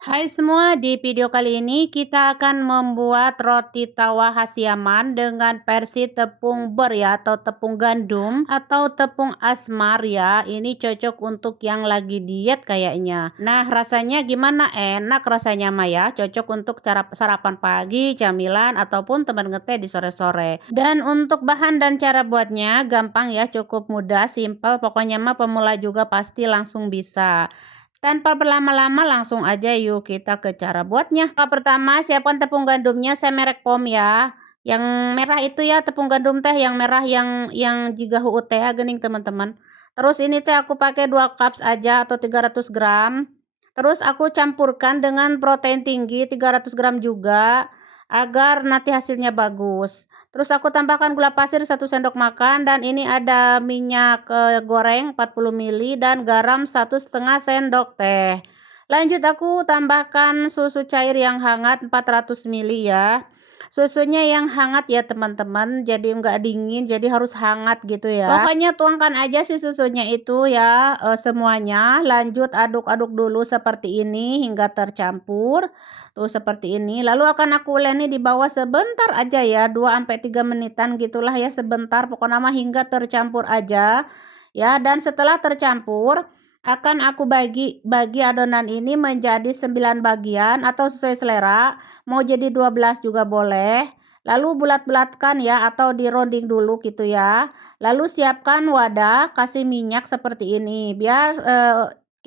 Hai semua, di video kali ini kita akan membuat roti tawar khas Yaman dengan versi tepung ber ya, atau tepung gandum atau tepung asmar ya. Ini cocok untuk yang lagi diet kayaknya. Nah, rasanya gimana? Enak rasanya mah ya. Cocok untuk cara sarapan pagi, camilan ataupun teman ngeteh di sore-sore. Dan untuk bahan dan cara buatnya gampang ya, cukup mudah, simple. Pokoknya mah pemula juga pasti langsung bisa. Tanpa berlama-lama langsung aja yuk kita ke cara buatnya. Pertama siapkan tepung gandumnya, saya merek POM ya. Yang merah itu ya, tepung gandum teh yang merah yang juga HUU teh gening teman-teman. Terus ini teh aku pakai 2 cups aja atau 300 gram. Terus aku campurkan dengan protein tinggi 300 gram juga agar nanti hasilnya bagus. Terus aku tambahkan gula pasir 1 sendok makan, dan ini ada minyak goreng 40 ml dan garam 1,5 sendok teh. Lanjut aku tambahkan susu cair yang hangat 400 ml ya. Susunya yang hangat ya teman-teman, jadi enggak dingin, jadi harus hangat gitu ya. Pokoknya tuangkan aja si susunya itu ya, semuanya. Lanjut aduk-aduk dulu seperti ini hingga tercampur. Tuh seperti ini. Lalu akan aku uleni di bawah sebentar aja ya, 2 sampai 3 menitan gitulah ya, sebentar pokoknya mah hingga tercampur aja. Ya, dan setelah tercampur akan aku bagi adonan ini menjadi 9 bagian atau sesuai selera, mau jadi 12 juga boleh. Lalu bulat-bulatkan ya, atau dironding dulu gitu ya. Lalu siapkan wadah, kasih minyak seperti ini biar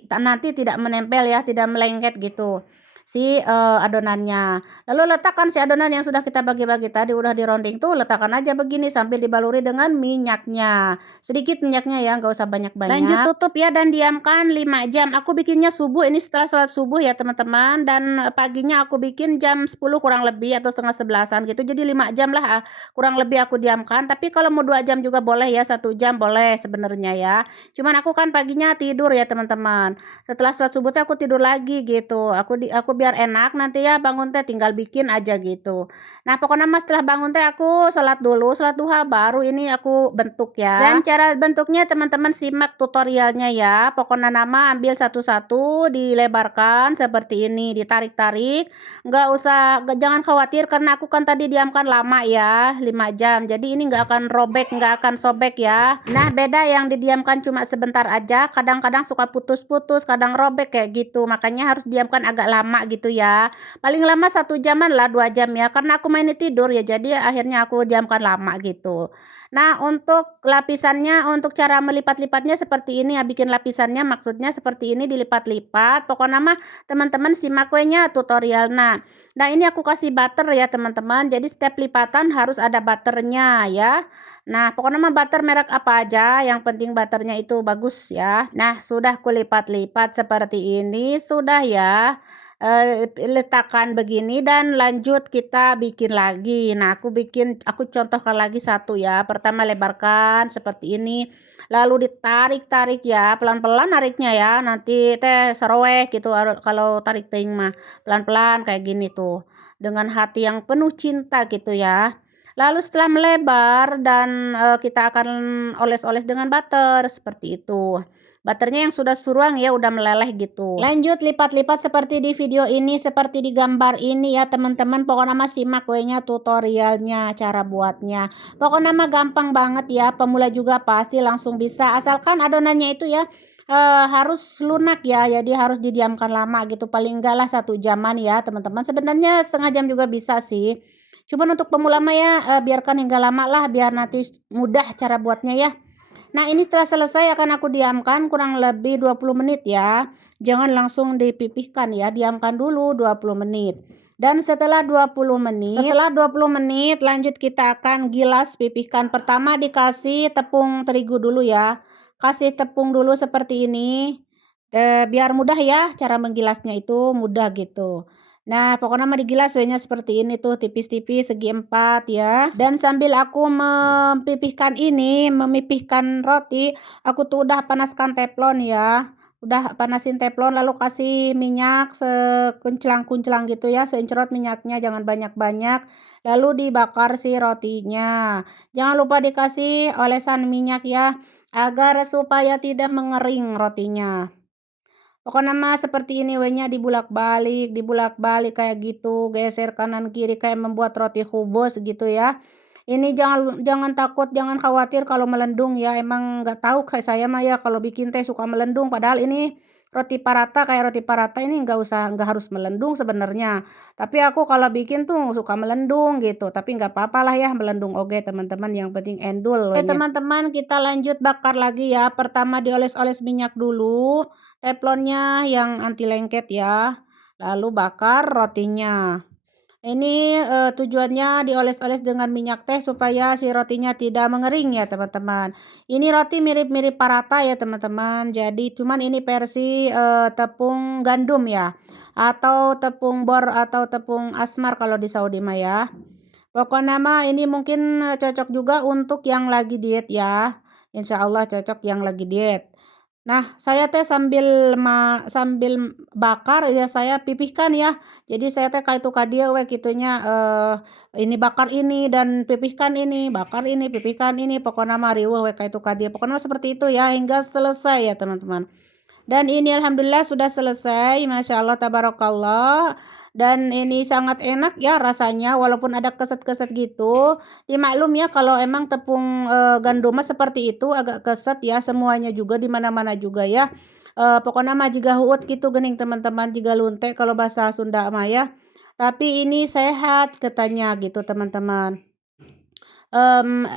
nanti tidak menempel ya, tidak melengket gitu si adonannya. Lalu letakkan si adonan yang sudah kita bagi-bagi tadi, udah dironding tuh, letakkan aja begini sambil dibaluri dengan minyaknya. Sedikit minyaknya ya, nggak usah banyak-banyak. Lanjut tutup ya dan diamkan 5 jam. Aku bikinnya subuh, ini setelah sholat subuh ya teman-teman, dan paginya aku bikin jam 10 kurang lebih atau setengah 11-an gitu. Jadi 5 jam lah kurang lebih aku diamkan. Tapi kalau mau 2 jam juga boleh ya, 1 jam boleh sebenarnya ya. Cuman aku kan paginya tidur ya teman-teman. Setelah sholat subuh teh aku tidur lagi gitu. Aku biar enak nanti ya bangun teh tinggal bikin aja gitu. Nah, pokoknya mas setelah bangun teh aku sholat dulu, sholat duha, baru ini aku bentuk ya. Dan cara bentuknya teman-teman simak tutorialnya ya. Pokoknya nama ambil satu-satu, dilebarkan seperti ini, ditarik-tarik. Jangan khawatir karena aku kan tadi diamkan lama ya, 5 jam. Jadi ini nggak akan robek, nggak akan sobek ya. Nah, beda yang didiamkan cuma sebentar aja, kadang-kadang suka putus-putus, kadang robek kayak gitu. Makanya harus diamkan agak lama gitu ya. Paling lama 1 jaman lah, 2 jam ya. Karena aku main tidur ya, jadi akhirnya aku diamkan lama gitu. Nah, untuk lapisannya, untuk cara melipat-lipatnya seperti ini ya, bikin lapisannya maksudnya seperti ini, dilipat-lipat. Pokoknya mah teman-teman simak kuenya tutorial. Nah, ini aku kasih butter ya teman-teman. Jadi setiap lipatan harus ada butternya ya. Nah, pokoknya mah butter merek apa aja, yang penting butternya itu bagus ya. Nah, sudah kulipat-lipat seperti ini, sudah ya. Letakkan begini dan lanjut kita bikin lagi. Nah, aku contohkan lagi satu ya. Pertama lebarkan seperti ini. Lalu ditarik-tarik ya, pelan-pelan nariknya ya. Nanti teh serowek gitu kalau tarik ting mah. Pelan-pelan kayak gini tuh. Dengan hati yang penuh cinta gitu ya. Lalu setelah melebar dan kita akan oles-oles dengan butter seperti itu. Butternya yang sudah suruang ya, udah meleleh gitu. Lanjut lipat-lipat seperti di video ini, seperti di gambar ini ya teman-teman. Pokoknya mah simak kuenya tutorialnya, cara buatnya. Pokoknya mah gampang banget ya, pemula juga pasti langsung bisa. Asalkan adonannya itu ya harus lunak ya, jadi harus didiamkan lama gitu. Paling enggak lah 1 jaman ya teman-teman. Sebenarnya setengah jam juga bisa sih. Cuman untuk pemula mah ya biarkan hingga lama lah, biar nanti mudah cara buatnya ya. Nah, ini setelah selesai akan aku diamkan kurang lebih 20 menit ya. Jangan langsung dipipihkan ya, diamkan dulu 20 menit. Dan setelah 20 menit lanjut kita akan gilas, pipihkan. Pertama dikasih tepung terigu dulu ya. Kasih tepung dulu seperti ini. Biar mudah ya, cara menggilasnya itu mudah gitu. Nah, pokoknya mah digilas wehnya seperti ini tuh, tipis-tipis segi 4 ya. Dan sambil aku memipihkan roti, aku tuh udah panaskan teflon ya. Udah panasin teflon, lalu kasih minyak sekunclang-kunclang gitu ya, seencerot minyaknya, jangan banyak-banyak. Lalu dibakar si rotinya. Jangan lupa dikasih olesan minyak ya, agar supaya tidak mengering rotinya. Pokoknya mah seperti ini we-nya dibulak-balik kayak gitu, geser kanan kiri kayak membuat roti hubus gitu ya. Ini jangan jangan takut, jangan khawatir kalau melendung ya, emang nggak tahu kayak saya mah ya kalau bikin teh suka melendung, padahal ini kayak roti paratha ini nggak harus melendung sebenarnya. Tapi aku kalau bikin tuh suka melendung gitu, tapi nggak apa-apa lah ya melendung oke teman-teman, yang penting endul we nya. Teman-teman kita lanjut bakar lagi ya, pertama dioles-oles minyak dulu, teflonnya yang anti lengket ya, lalu bakar rotinya. Ini, tujuannya dioles-oles dengan minyak teh supaya si rotinya tidak mengering ya teman-teman. Ini roti mirip-mirip paratha ya teman-teman, jadi cuman ini versi, tepung gandum ya, atau tepung bor atau tepung asmar kalau di Saudi mah ya. Pokoknya mah ini mungkin, cocok juga untuk yang lagi diet ya, insya Allah cocok yang lagi diet. Nah, saya teh sambil bakar ya saya pipihkan ya. Jadi saya teh ka itu ka dieu we kitunya, ini bakar ini dan pipihkan ini, bakar ini, pipihkan ini, pokona mah riweuh we ka itu ka dieu. Pokoknya mah seperti itu ya hingga selesai ya teman-teman. Dan ini alhamdulillah sudah selesai, masya Allah tabarakallah. Dan ini sangat enak ya rasanya walaupun ada keset-keset gitu. Dimaklum ya kalau emang tepung, gandum mah seperti itu agak keset ya semuanya juga di mana-mana juga ya. Pokoknya mah jiga huut gitu geuning teman-teman, jiga lunte kalau bahasa Sunda mah ya. Tapi ini sehat katanya gitu teman-teman.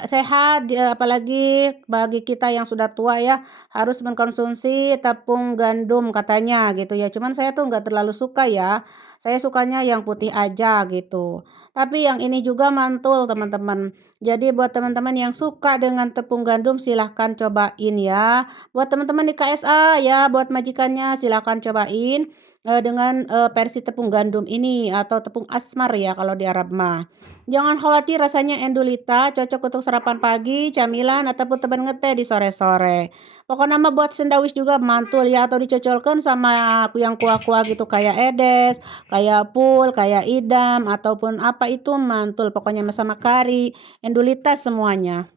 Sehat, apalagi bagi kita yang sudah tua ya, harus mengkonsumsi tepung gandum katanya gitu ya. Cuman saya tuh nggak terlalu suka ya, saya sukanya yang putih aja gitu. Tapi yang ini juga mantul teman-teman. Jadi buat teman-teman yang suka dengan tepung gandum silahkan cobain ya. Buat teman-teman di KSA ya, buat majikannya silahkan cobain, dengan, versi tepung gandum ini atau tepung asmar ya kalau di Arab mah. Jangan khawatir rasanya endulita, cocok untuk sarapan pagi, camilan, ataupun teman ngeteh di sore-sore. Pokoknya mah buat sendawis juga mantul ya, atau dicocolkan sama yang kuah-kuah gitu kayak edes, kayak pul, kayak idam, ataupun apa itu mantul. Pokoknya mah sama kari, endulita semuanya.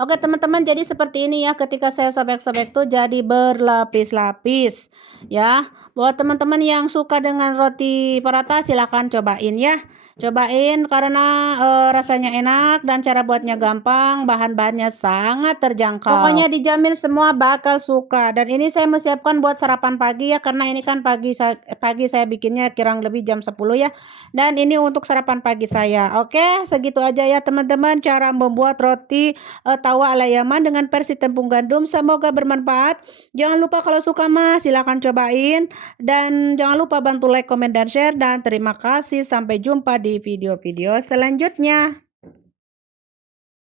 Oke teman-teman, jadi seperti ini ya ketika saya sobek-sobek tuh jadi berlapis-lapis ya. Buat teman-teman yang suka dengan roti paratha silahkan cobain ya. Cobain karena rasanya enak dan cara buatnya gampang, bahan-bahannya sangat terjangkau. Pokoknya dijamin semua bakal suka. Dan ini saya mau siapkan buat sarapan pagi ya karena ini kan pagi saya bikinnya kurang lebih jam 10 ya. Dan ini untuk sarapan pagi saya. Oke, segitu aja ya teman-teman cara membuat roti tawa ala Yaman dengan versi tepung gandum. Semoga bermanfaat. Jangan lupa kalau suka mah silahkan cobain. Dan jangan lupa bantu like, komen, dan share. Dan terima kasih. Sampai jumpa di video-video selanjutnya.